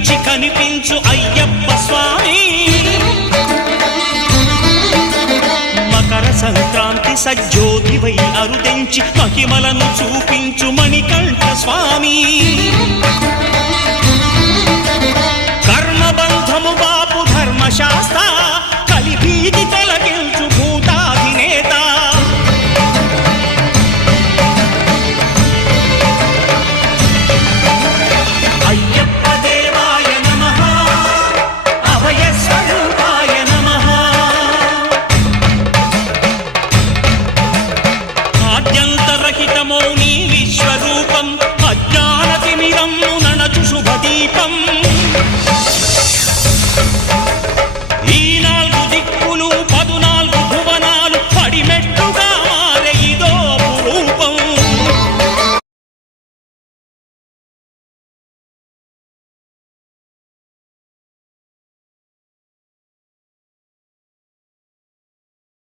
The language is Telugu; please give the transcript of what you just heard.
కనిపించి కనిపించు అయ్యప్ప స్వామి. మకర సంక్రాంతి సజ్జోతివై అరుదెంచి మహిమలను చూపించు మణికంఠ స్వామి. కర్మబంధము బాపు ధర్మశాస్త్ర కలిభీతి తొలగించు భూతాధినేత. అయ్యప్ప దేవాయ నమః, అభయ స్వరూపాయ నమః. ఆద్యంతరహితమౌ నీ విశ్వరూపం